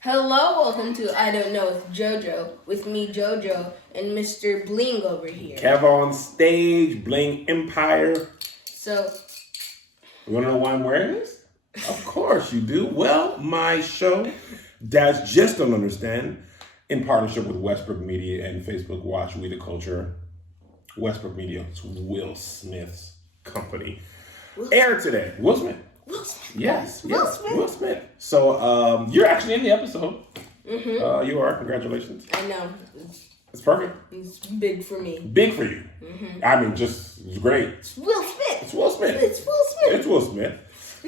Hello, welcome to I Don't Know with JoJo, with me, JoJo, and Mr. Bling over here. Kev on stage, Bling Empire. So, You want to know why I'm wearing this? Of course you do. Well, my show, Dads Just Don't Understand, in partnership with Westbrook Media and Facebook Watch We the Culture. Westbrook Media, it's Will Smith's company. Aired today. Will Smith. Will Smith. Yes. Will Smith. Will Smith. So, you're actually in the episode. Mm-hmm. You are. Congratulations. I know. It's perfect. It's big for me. Big for you. Mm-hmm. I mean, it's great. It's Will Smith. It's Will Smith. It's Will Smith. It's Will Smith.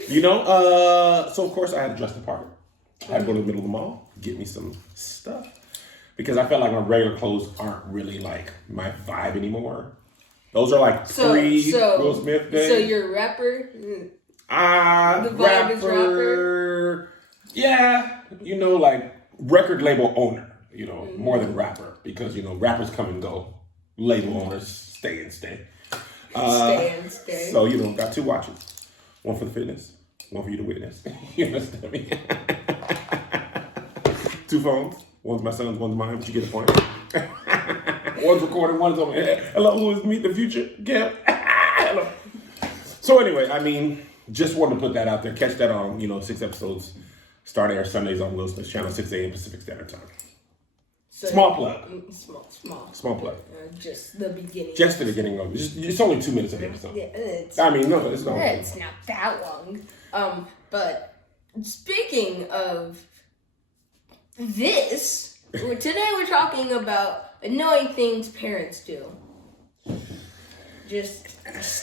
You know, so of course I had to dress the part. I had to go to the middle of the mall, get me some stuff. Because I felt like my regular clothes aren't really like my vibe anymore. Those are like Will Smith days. So you're a rapper? The vibe is rapper. Yeah, you know, like record label owner, you know, more than rapper. Because, you know, rappers come and go. Label owners stay and stay. Stay and stay. So, you know, got 2 watches. One for the fitness, one for you to witness. You understand me? 2 phones. One's my son's, one's mine, but you get the point. One's recording, one's on my head. Hello, who is Meet the Future? Gail. Hello. So anyway, I mean, just wanted to put that out there. Catch that on, 6 episodes. Start air Sundays on Will Smith's channel, 6 a.m. Pacific Standard Time. So Small plug. Small plug. Just the beginning. Just the beginning of it. It's only 2 minutes of the episode. Yeah, it's not. It's not that long. But speaking of this, today we're talking about annoying things parents do. Just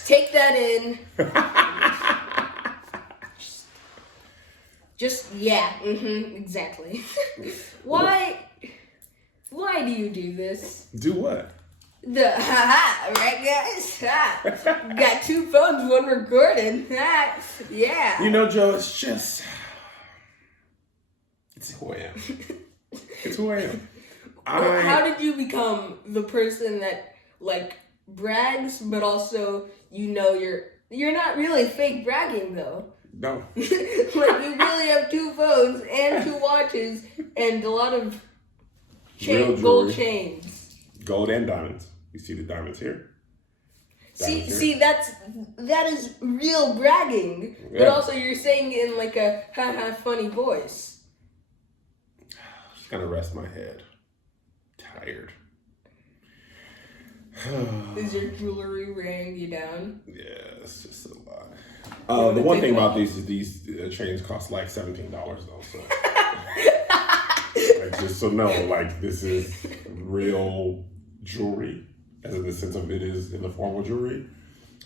take that in. Exactly. Why do you do this? Do what? Right guys? Got 2 phones, one recording. Yeah. You know, Joe, it's who I am. It's who I am. How did you become the person that like brags, but also you're not really fake bragging though? No. Like you really have 2 phones and 2 watches and a lot of gold chains. Gold and diamonds. You see the diamonds here? See, that is real bragging. Yeah. But also you're saying it in like a funny voice. Just gonna rest my head. Tired. Is your jewelry weighing you down? Yeah, it's just a lot. The one thing about these is these chains cost like $17 though, so like, just so know, like this is real jewelry, as in the sense of it is in the form of jewelry.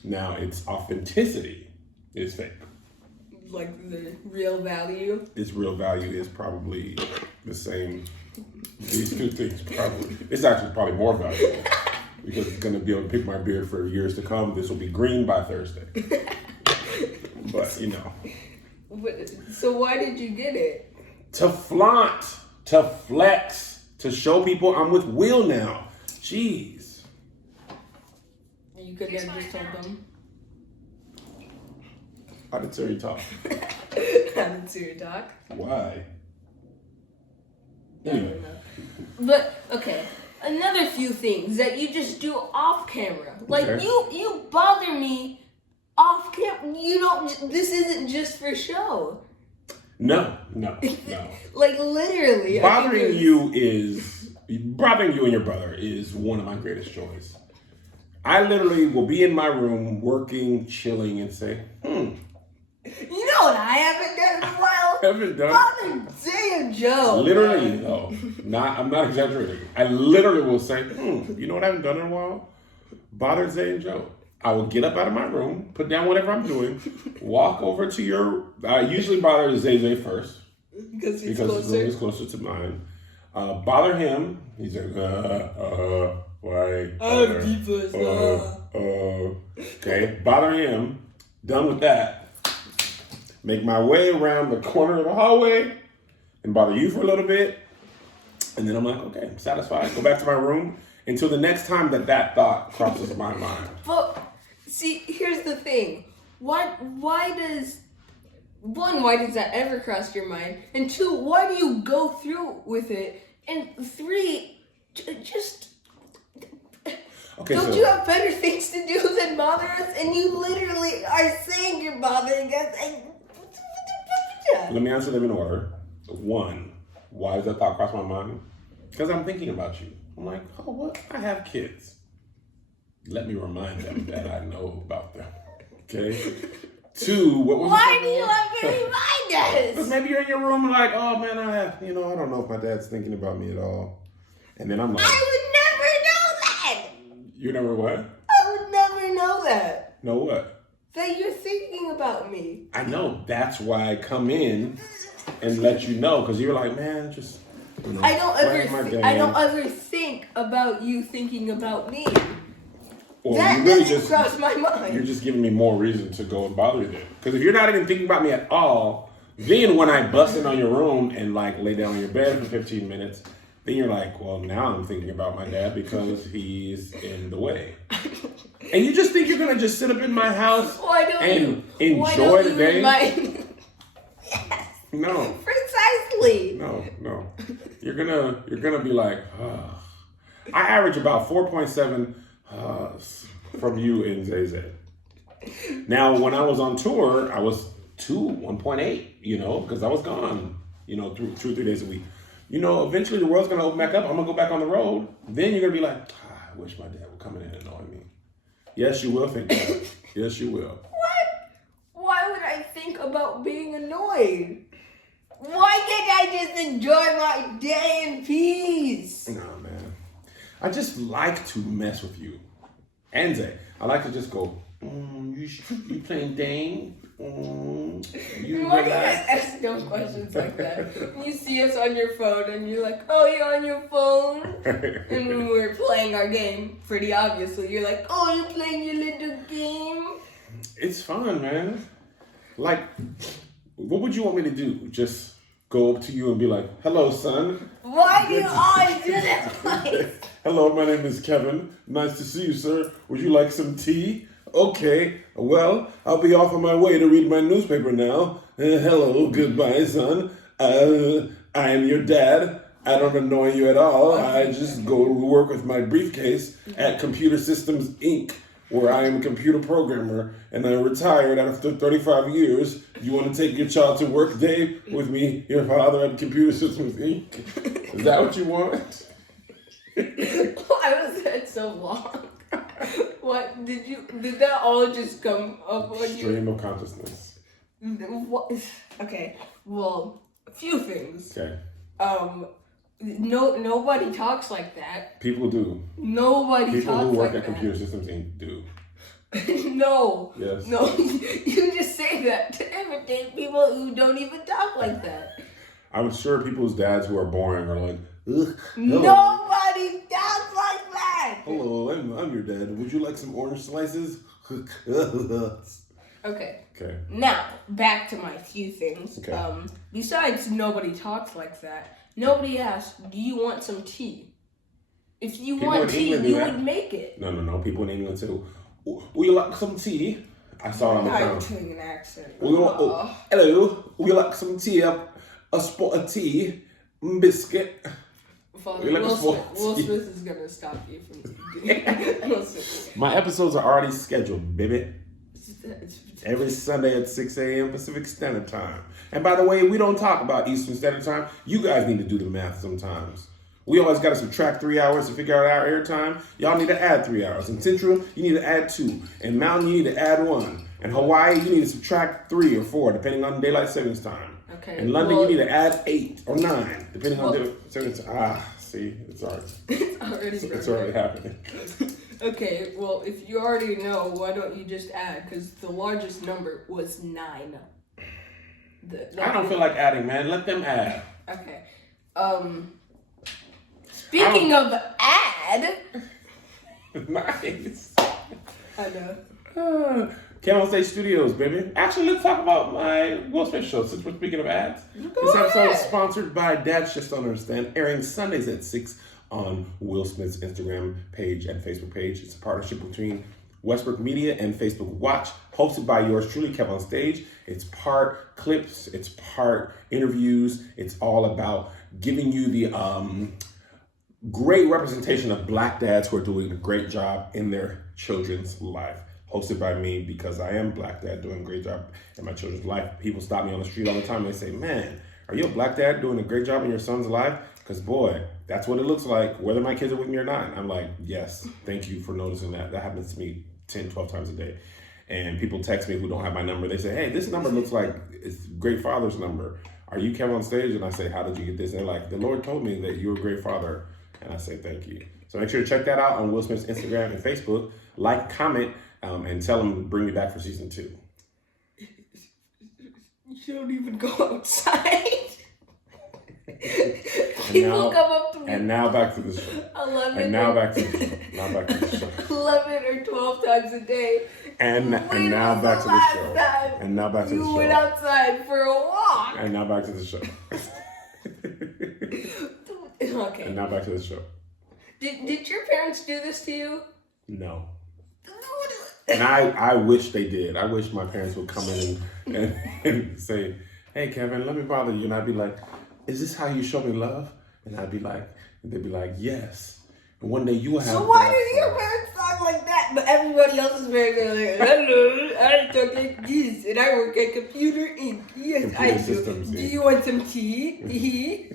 Now its authenticity is fake. Like the real value? Its real value is probably the same. These 2 things probably. It's actually probably more valuable because it's going to be able to pick my beard for years to come. This will be green by Thursday. But, So why did you get it? To flaunt, to flex, to show people I'm with Will now. Jeez. You could have just told them. I didn't see you talk. I didn't see you talk. Why? Anyway. But, okay. Another few things that you just do off camera. Like, okay. you bother me off camera. This isn't just for show. No. Like, literally. Bothering you and your brother is one of my greatest joys. I literally will be in my room working, chilling, and say, You know what I haven't done in a while? Haven't done? Father Day Joe. Literally, though. I'm not exaggerating. I literally will say, you know what I haven't done in a while? Bother Zay and Joe. I will get up out of my room, put down whatever I'm doing, walk over to I usually bother Zay first. Because he's closer to mine. Bother him. He's like, why? Okay, bother him. Done with that. Make my way around the corner of the hallway and bother you for a little bit. And then I'm like, okay, I'm satisfied. Go back to my room until the next time that thought crosses my mind. But see, here's the thing. Why does one, why does that ever cross your mind? And two, why do you go through with it? And three, just Okay, don't so you have better things to do than bother us? And you literally are saying you're bothering us. let me answer them in order. One, why does that thought cross my mind? Because I'm thinking about you. I'm like, oh, what? I have kids. Let me remind them that I know about them. Okay? Two, what was Why do you have to remind Because us? maybe you're in your room and like, oh man, I don't know if my dad's thinking about me at all. And then I'm like, I would never know that. you never what? I would never know that. Know what? That you're thinking about me. I know. That's why I come in and let you know. Because you're like, man, just, I don't playing my game. ever think about you thinking about me. Or That you really doesn't cross my mind. You're just giving me more reason to go and bother you then. Because if you're not even thinking about me at all, then when I bust in on your room and like lay down on your bed for 15 minutes, then you're like, well, now I'm thinking about my dad because he's in the way. And you just think you're gonna just sit up in my house and enjoy the day? Yes. No. Precisely. No. You're gonna be like, oh. I average about 4.7 from you and Zay Zay. Now, when I was on tour, I was 1.8, because I was gone, 3 days a week. Eventually the world's going to open back up. I'm going to go back on the road. Then you're going to be like, I wish my dad would come in and annoy me. Yes, you will think that. Yes, you will. What? Why would I think about being annoyed? Why can't I just enjoy my day in peace? No, man. I just like to mess with you. And Zay, I like to just go, you playing Dane? You Why do you relax? guys ask dumb questions like that? You see us on your phone and you're like, oh, you're on your phone? And when we're playing our game, pretty obviously, you're like, oh, you're playing your little game? It's fun, man. Like, what would you want me to do? Just go up to you and be like, hello, son. Why do you always do this, please? Hello, my name is Kevin. Nice to see you, sir. Would you like some tea? Okay, well, I'll be off on my way to read my newspaper now. Hello, goodbye, son. I am your dad. I don't annoy you at all. I just go to work with my briefcase at Computer Systems, Inc., where I am a computer programmer, and I retired after 35 years. You want to take your child to work day with me, your father at Computer Systems, Inc.? Is that what you want? Why was that so long? What did that all just come up on you? Stream of consciousness. What? Okay, well, a few things. Okay. Nobody talks like that. People do. Nobody People talks who work like at Computer Systems Inc. do. No. Yes. No, you just say that to imitate people who don't even talk like that. I'm sure people's dads who are boring are like, ugh. Hello. Nobody talks like that. Hello, I'm your dad. Would you like some orange slices? Okay. Okay. Now, back to my few things. Okay. Besides nobody talks like that, nobody asks, do you want some tea? If you People want in tea, England do you that. would make it. No. People in England say, would you like some tea? I saw it on the I'm phone. doing an accent. Hello, would you like some tea? A spot of tea? Biscuit? Father, Like Will Smith is gonna stop you from doing Will Smith. My episodes are already scheduled, baby. Every Sunday at 6 a.m. Pacific Standard Time. And by the way, we don't talk about Eastern Standard Time. You guys need to do the math sometimes. We always got to subtract 3 hours to figure out our airtime. Y'all need to add 3 hours. In Central, you need to add 2. In Mountain, you need to add 1. In Hawaii, you need to subtract 3 or 4, depending on daylight savings time. Okay. In London, you need to add 8 or 9, depending on daylight savings time. See, it's already happening. Okay, well, if you already know, why don't you just add? Because the largest number was 9. I don't feel like adding, man. Let them add. Okay. Speaking of add. Nice. I know. Camel State Studios, baby. Actually, let's talk about my Will Smith show since we're speaking of ads. This episode is sponsored by Dads Just Don't Understand, airing Sundays at 6 on Will Smith's Instagram page and Facebook page. It's a partnership between Westbrook Media and Facebook Watch, hosted by yours truly, Kev on Stage. It's part clips, it's part interviews. It's all about giving you the great representation of Black dads who are doing a great job in their children's life. Hosted by me, because I am Black dad doing a great job in my children's life. People stop me on the street all the time and they say, man, are you a Black dad doing a great job in your son's life? Because boy, that's what it looks like, whether my kids are with me or not. And I'm like, yes, thank you for noticing that. That happens to me 10, 12 times a day. And people text me who don't have my number. They say, hey, this number looks like it's Great Father's number. Are you Kev on Stage? And I say, how did you get this? And they're like, the Lord told me that you're a great father. And I say, thank you. So make sure to check that out on Will Smith's Instagram and Facebook. Like, comment, and tell him to bring me back for season 2. You don't even go outside. People come up to me. And now back to the show. 11 And now back to the show. Now back to the show. 11 or 12 times a day. And now back to the show. And now back to the show. You went outside for a walk. And now back to the show. Okay. And now back to the show. Did your parents do this to you? No. And I wish they did. I wish my parents would come in and say, hey, Kevin, let me bother you. And I'd be like, is this how you show me love? And I'd be like, they'd be like, yes. And one day you will have. So why do your parents talk like that? But everybody else's parents are like, hello, I talk like this, and I work at Computer Inc. Yes, Computer I do. Systems, Do yeah. you want some tea?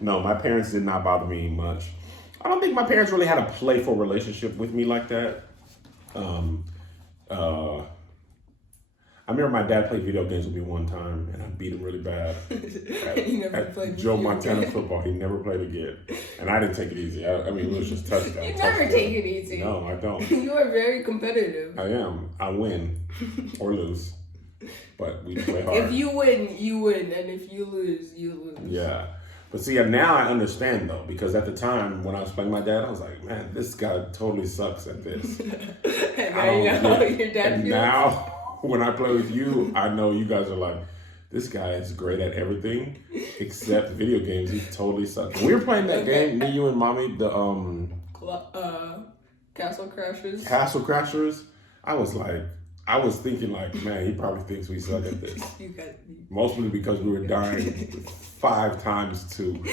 No, my parents did not bother me much. I don't think my parents really had a playful relationship with me like that. I remember my dad played video games with me one time, and I beat him really bad. He never played Joe video Montana games. football. He never played again, and I didn't take it easy. I mean, it was just touchdown. You never touchdown. take it easy. No, I don't. You are very competitive. I am. I win or lose, but we play hard. If you win, you win, and if you lose, you lose. Yeah. But see, now I understand though, because at the time when I was playing my dad, I was like, man, this guy totally sucks at this. And now you know how your dad And feels. now when I play with you, I know you guys are like, this guy is great at everything except video games. He totally sucks. When we were playing that game, me, you, and mommy, the Castle Crashers. Castle Crashers, I was thinking like, man, he probably thinks we suck at this. You guys. Mostly because we were dying 5 times to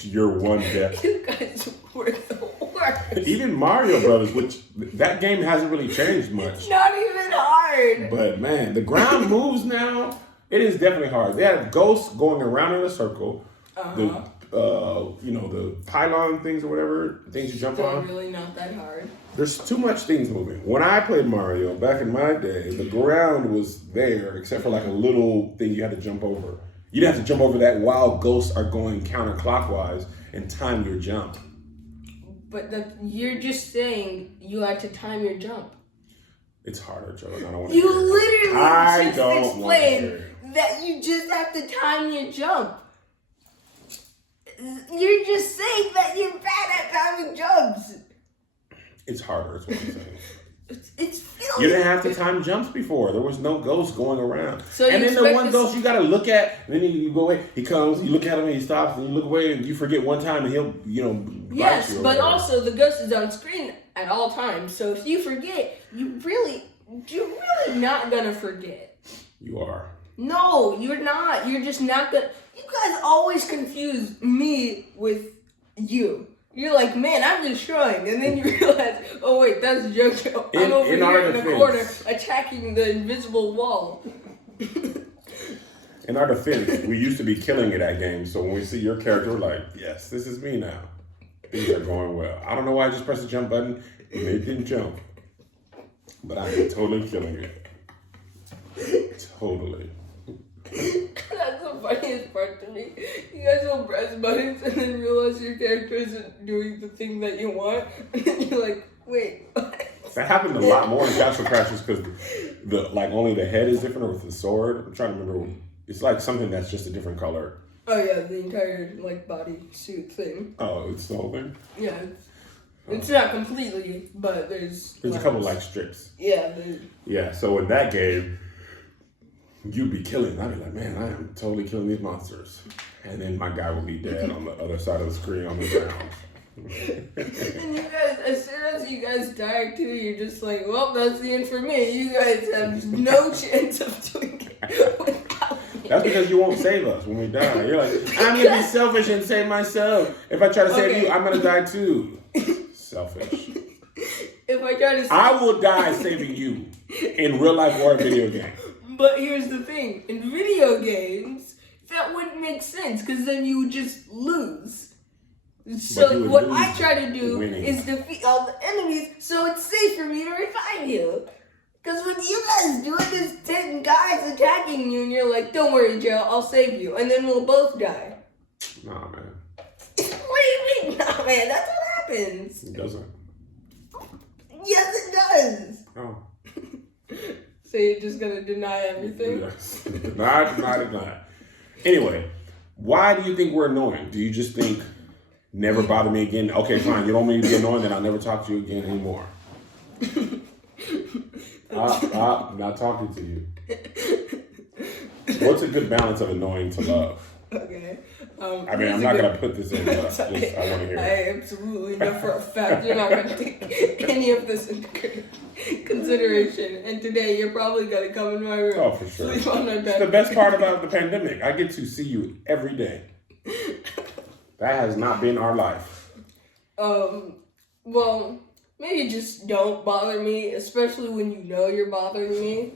your one death. You guys were the worst. Even Mario Brothers, which that game hasn't really changed much. Not even hard. But man, the ground moves now. It is definitely hard. They have ghosts going around in a circle. The pylon things or whatever, things you jump Still on. really not that hard. There's too much things moving. When I played Mario back in my day, the ground was there except for like a little thing you had to jump over. You'd have to jump over that while ghosts are going counterclockwise and time your jump. But you're just saying you had to time your jump. It's harder, Joe. I don't want to You hear it. literally I just don't want to hear explained it. that you just have to time your jump. You're just saying that you're bad at timing jumps. It's harder, is what I'm saying. It's feeling. You didn't have to time jumps before. There was no ghost going around. So and you then the expect one this- ghost you gotta look at, and then you go away. He comes, you look at him, and he stops, and you look away, and you forget one time, and he'll, bite Yes, you or but whatever. also the ghost is on screen at all times. So if you forget, you're really not gonna forget. You are. No, you're not. You're just not gonna. You guys always confuse me with you. You're like, man, I'm destroying, and then you realize, oh wait, that's JoJo. I'm over in our here in the defense. corner attacking the invisible wall. In our defense, we used to be killing it at games, so when we see your character, we're like, yes, this is me now. Things are going well. I don't know why I just pressed the jump button, and it didn't jump. But I'm totally killing it. Totally. That's the funniest part to me. You guys will press buttons and then realize your character isn't doing the thing that you want, and then you're like, wait, what? That happened a lot more in Castle Crashers because only the head is different, or with the sword. I'm trying to remember. It's like something that's just a different color. Oh yeah, the entire body suit thing. Oh, it's the whole thing? Yeah, it's not completely, but there's There's a couple strips. Yeah. Yeah, so in that game, you'd be killing. I'd be like, man, I am totally killing these monsters. And then my guy would be dead on the other side of the screen on the ground. And you guys, as soon as you guys die too, you're just like, well, that's the end for me. You guys have no chance of doing it without me. That's because you won't save us when we die. You're like, I'm gonna be selfish and save myself. If I try to save you, I'm gonna die too. Selfish. If I try to save I will die saving you in real life or a video game. But here's the thing. In video games, that wouldn't make sense because then you would just lose. So what I try to do is defeat all the enemies so it's safe for me to revive you. Because when you guys do it, there's 10 guys attacking you and you're like, don't worry, Joe, I'll save you. And then we'll both die. Nah, man. What do you mean, nah, man? That's what happens. It doesn't. Yes, it does. Oh. So you're just going to deny everything? Yes. Deny. Anyway, why do you think we're annoying? Do you just think, never bother me again? Okay, fine. You don't mean to be annoying, then I'll never talk to you again anymore. I'm not talking to you. What's a good balance of annoying to love? Okay. I mean, I'm not going to put this in, but I want to hear it. I absolutely know for a fact you're not going to take any of this into consideration. And today you're probably going to come in my room. Oh, for sure. Sleep on my bed. It's the best part about the pandemic. I get to see you every day. That has not been our life. Well, maybe just don't bother me, especially when you know you're bothering me.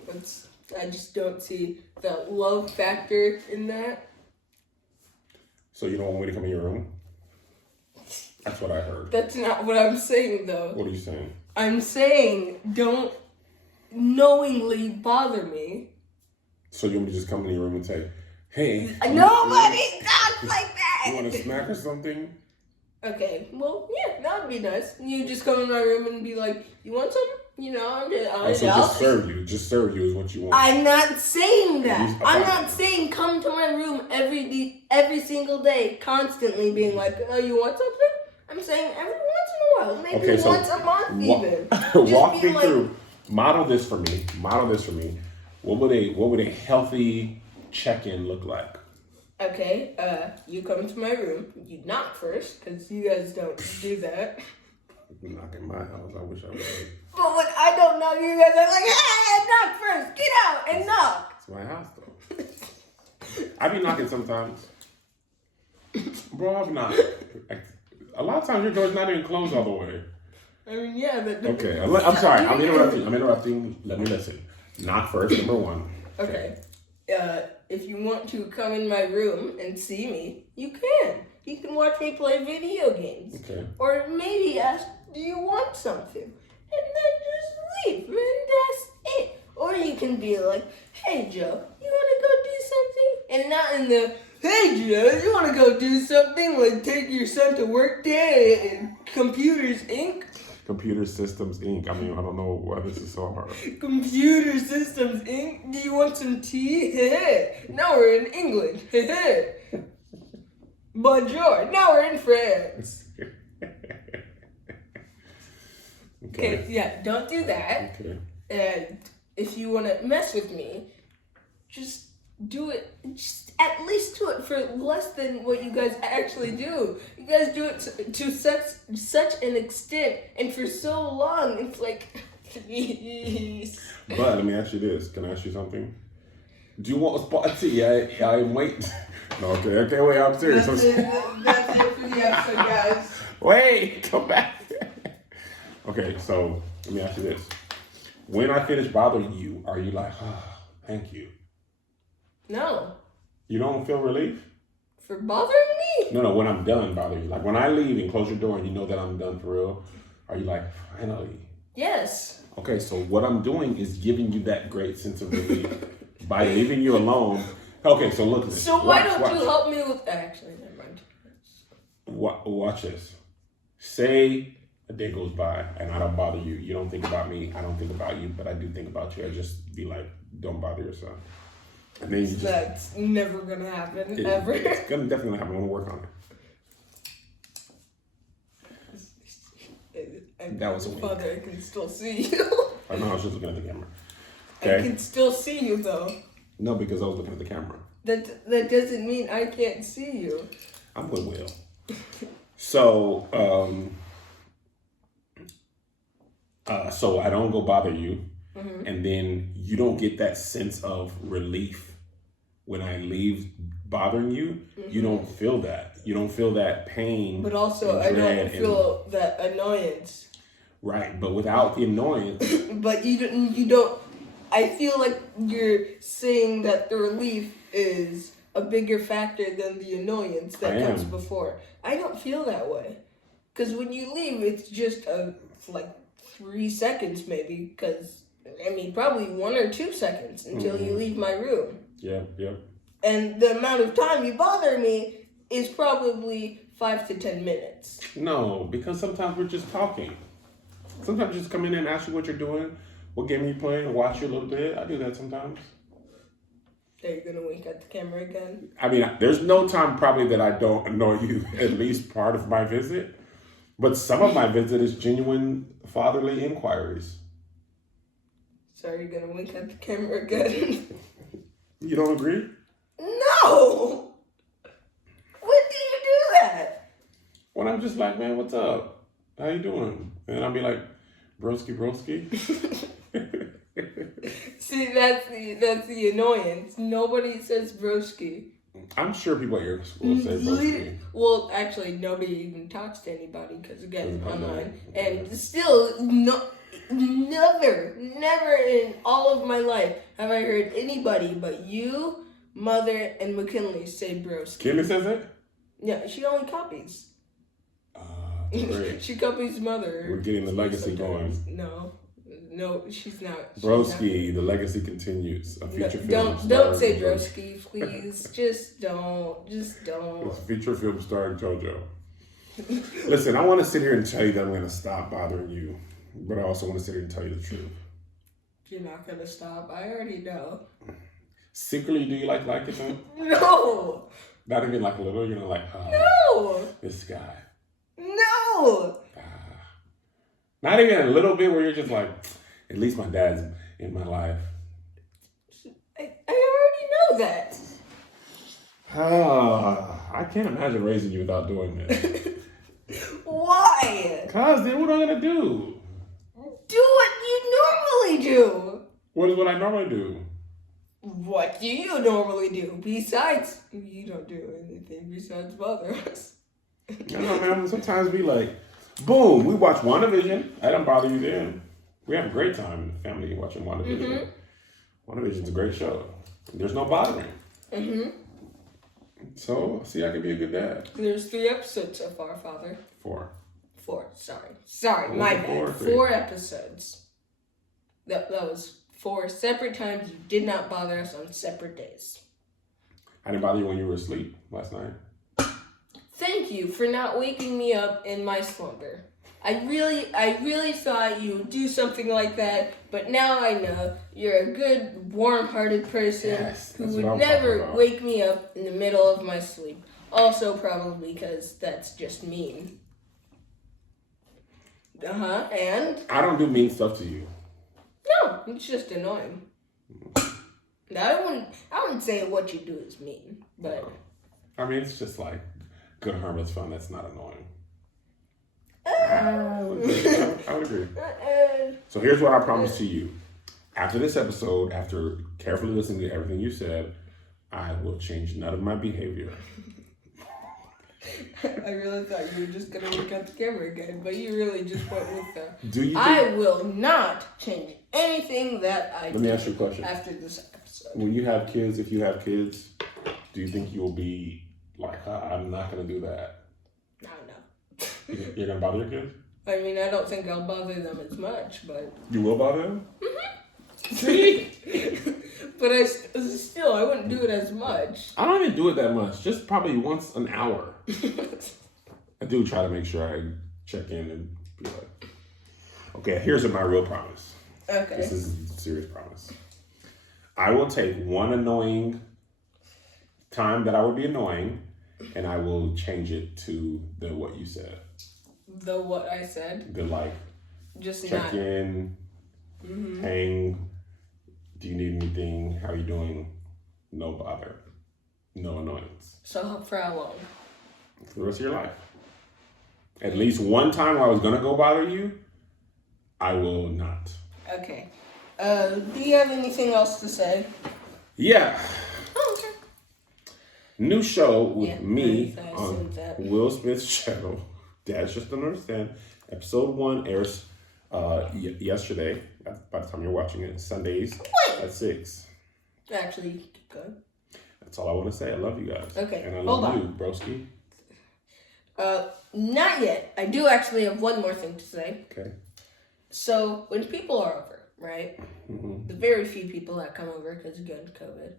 I just don't see the love factor in that. So you don't want me to come in your room? That's what I heard. That's not what I'm saying, though. What are you saying? I'm saying don't knowingly bother me. So you want me to just come in your room and say, hey. Nobody talks like that. You want a snack or something? Okay, well, yeah, that would be nice. You just come in my room and be like, you want something? You know, I'm just... So just serve you. Just serve you is what you want. I'm not saying that. I'm not saying come to my room every single day, constantly being like, oh, you want something? I'm saying every once in a while. Maybe once a month even. Walk me through. Model this for me. What would a healthy check-in look like? Okay, you come to my room. You knock first, because you guys don't do that. Knock in my house. I wish I would. But when I don't knock, you guys are like, hey, knock first. Get out and knock. It's my house, though. I be knocking sometimes. Bro, I'm not. A lot of times your door's not even closed all the way. I mean, yeah, but... Okay, I'm sorry. I'm interrupting. Let me listen. Knock first, number one. Okay. If you want to come in my room and see me, you can. You can watch me play video games. Okay. Or maybe ask, do you want something? And then just leave, and that's it. Or you can be like, hey, Joe, you want to go do something? And not in the, hey, Joe, you want to go do something? Like take your son to work day and Computers, Inc.? Computer Systems, Inc. I mean, I don't know why this is so hard. Computer Systems, Inc.? Do you want some tea? Now we're in England. Bonjour. Now we're in France. Okay, yeah, don't do that. Okay. And if you want to mess with me, just do it. Just at least do it for less than what you guys actually do. You guys do it to such an extent and for so long. It's like, please. But let me ask you this. Can I ask you something? Do you want a spot of tea? I'm waiting. No, okay, wait, I'm serious. That's it for the episode, guys. Wait, come back. Okay, so let me ask you this. When I finish bothering you, are you like, oh, thank you? No. You don't feel relief? For bothering me? No, when I'm done bothering you. Like when I leave and close your door and you know that I'm done for real, are you like, finally? Yes. Okay, so what I'm doing is giving you that great sense of relief by leaving you alone. Okay, so look at this. So why don't you help me with... Actually, never mind. Watch this. Say a day goes by and I don't bother you. You don't think about me. I don't think about you, but I do think about you. I just be like, don't bother yourself. And then you just... That's never going to happen, ever. It's going to definitely happen. I want to work on it. That was a wink. Father, I can still see you. I know, I was just looking at the camera. Okay? I can still see you, though. No, because I was looking at the camera. That doesn't mean I can't see you. I'm with Will. So, so I don't go bother you, and then you don't get that sense of relief when I leave bothering you. You don't feel that. You don't feel that pain. But also, I don't feel that annoyance. Right, but without the annoyance. But you don't. I feel like you're saying that the relief is a bigger factor than the annoyance that comes before. I don't feel that way. Because when you leave, it's just like 3 seconds maybe. Because, I mean, probably 1 or 2 seconds until you leave my room. Yeah. And the amount of time you bother me is probably 5 to 10 minutes. No, because sometimes we're just talking. Sometimes just come in and ask you what you're doing, what game are you playing, and watch you a little bit. I do that sometimes. Are you going to wink at the camera again? I mean, there's no time probably that I don't annoy you at least part of my visit. But some of my visit is genuine fatherly inquiries. So are you going to wink at the camera again? You don't agree? No! When do you do that? When I'm just like, man, what's up? How you doing? And I'll be like, broski. See, that's the annoyance. Nobody says broski. I'm sure people at your school say broski. Well, actually, nobody even talks to anybody because, again, online. And still, never in all of my life have I heard anybody but you, Mother, and McKinley say broski. Kinley says it? Yeah, she only copies. Great. She copies Mother. We're getting the legacy going. No, she's not. Broski, the legacy continues. A feature film. Don't say broski, please. Just don't. It's a feature film starring JoJo. Listen, I want to sit here and tell you that I'm going to stop bothering you, but I also want to sit here and tell you the truth. You're not going to stop. I already know. Secretly, do you like it though? No. Not even like a little. You're like, no. This guy. No. Not even a little bit where you're just like, at least my dad's in my life. I already know that. I can't imagine raising you without doing this. Why? Because then what am I going to do? Do what you normally do. What is what I normally do? What do you normally do? Besides, you don't do anything besides bother us. No, man. Sometimes we like, boom, we watch WandaVision. I don't bother you then. We have a great time in the family watching WandaVision. WandaVision's a great show. There's no bothering. So, see, I can be a good dad. There's 3 episodes so far, Father. 4. 4, sorry, my bad. 4 episodes. That was 4 separate times you did not bother us on separate days. I didn't bother you when you were asleep last night. Thank you for not waking me up in my slumber. I really thought you would do something like that, but now I know you're a good, warm-hearted person who would never wake me up in the middle of my sleep. Also, probably because that's just mean. And? I don't do mean stuff to you. No, it's just annoying. I wouldn't say what you do is mean, but... I mean, it's just like good, harmless fun. That's not annoying. I would agree. So here's what I promise to you. After this episode, after carefully listening to everything you said, I will change none of my behavior. I really thought you were just going to look at the camera again, but you really just went with that. Do you I will not change anything that I do. Let me ask you a question. After this episode. When you have kids, if you have kids, do you think you'll be like, I'm not going to do that? No. You're going to bother your kids? I mean, I don't think I'll bother them as much, but... You will bother them? See? But I wouldn't do it as much. I don't even do it that much. Just probably once an hour. I do try to make sure I check in and be like, okay, here's my real promise. Okay. This is a serious promise. I will take one annoying time that I would be annoying, and I will change it to the what you said. The what I said? The like, just check not. in, hang, do you need anything, how are you doing, no bother, no annoyance. So for how long? For the rest of your life. At least one time where I was gonna go bother you, I will not. Okay. Do you have anything else to say? Yeah. Oh, okay. New show with me I on assumed that. Will Smith's channel. Dads Just Don't Understand. Episode 1 airs yesterday. By the time you're watching it, Sundays at 6. Actually, keep going. That's all I want to say. I love you guys. Okay, And I hold love on. you, broski. Not yet. I do actually have one more thing to say. Okay. So, when people are over, right? Mm-hmm. The very few people that come over, because again, COVID.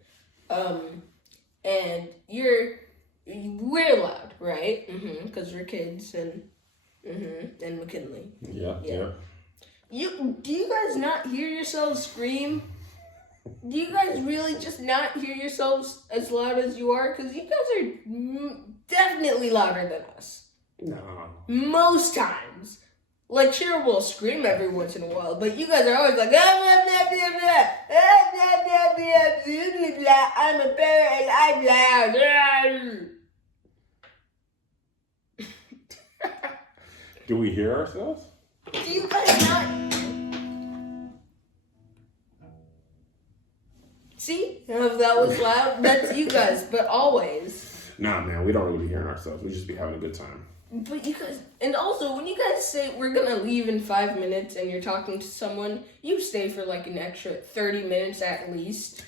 And we're loud, right? Because we're kids and McKinley. Yeah. Do you guys not hear yourselves scream? Do you guys really just not hear yourselves as loud as you are? Because you guys are definitely louder than us. No. Most times. Like, sure, we'll scream every once in a while, but you guys are always like, blah, blah, blah, blah, blah, blah, blah, blah, blah, blah, I'm a parrot and I'm loud. Do we hear ourselves? Do you guys not? See? If that was loud, that's you guys, but always. Nah, man, we don't really hear ourselves. We just be having a good time. But you guys, and also when you guys say we're gonna leave in 5 minutes and you're talking to someone, you stay for like an extra 30 minutes at least.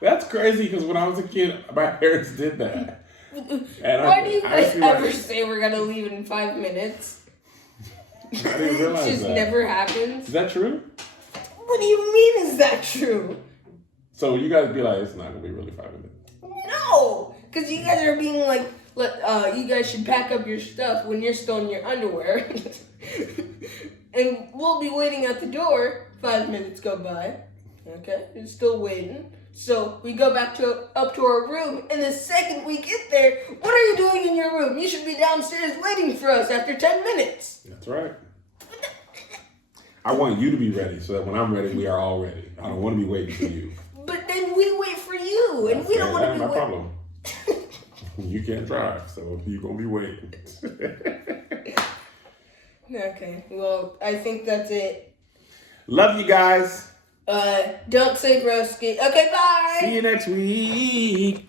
That's crazy because when I was a kid, my parents did that. Why do you guys ever say we're gonna leave in 5 minutes? I didn't realize It just that. never happens. Is that true? What do you mean is that true? So you guys be like, it's not gonna be really 5 minutes. No! Because you guys are being like, you guys should pack up your stuff when you're still in your underwear. And we'll be waiting at the door. 5 minutes go by. Okay? You're still waiting. So we go back up to our room. And the second we get there, what are you doing in your room? You should be downstairs waiting for us after 10 minutes. That's right. I want you to be ready so that when I'm ready, we are all ready. I don't want to be waiting for you. But then we wait for you. And we don't want to be my waiting. problem. You can't drive, so you're going to be waiting. Okay. Well, I think that's it. Love you guys. Don't say broski. Okay, bye. See you next week.